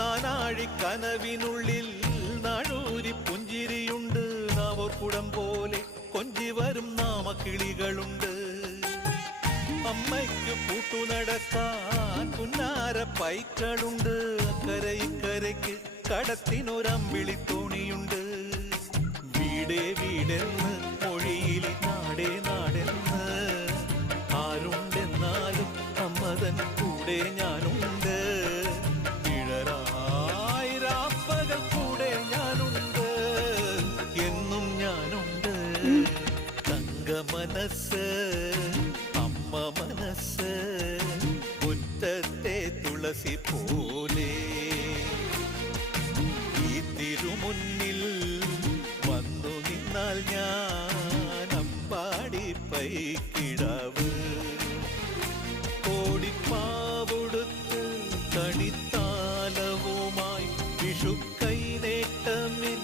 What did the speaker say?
നാനാഴിക്കനവിനുള്ളിൽ നാഴൂരി പുഞ്ചിരിയുണ്ട്. നാവോർക്കുടം പോലെ കൊഞ്ചി വരും നാമക്കിളികളുണ്ട്. അമ്മയ്ക്ക് കൂട്ടുനടക്കാൻ പുന്നാര പൈക്കളുണ്ട്. അക്കരെ ഇക്കരയ്ക്ക് കടത്തിനൊരമ്പിളിത്തോണിയുണ്ട്. വീടേ വീടെന്ന് മൊഴിയിൽ നാടേ നാടെന്ന് ആരുണ്ടെന്നാലും അമ്മതൻ കൂടെ ഞാനുണ്ട്. ഇഴരായിരാപ്പകൽ കൂടെ ഞാനുണ്ട്, എന്നും ഞാനുണ്ട്. തങ്ക മനസ്സ് അമ്മ മനസ്സ് മുറ്റത്തെ തുളസി പോലെ ഈ തിരുമുന്നിൽ വന്നു നിന്നാൽ ഞാൻ അമ്പാടി പൈക്കിടാവ്. കോടിപ്പാവൊടുത്ത് കണിത്താലവുമായി വിഷുക്കൈ നേട്ടമിൽ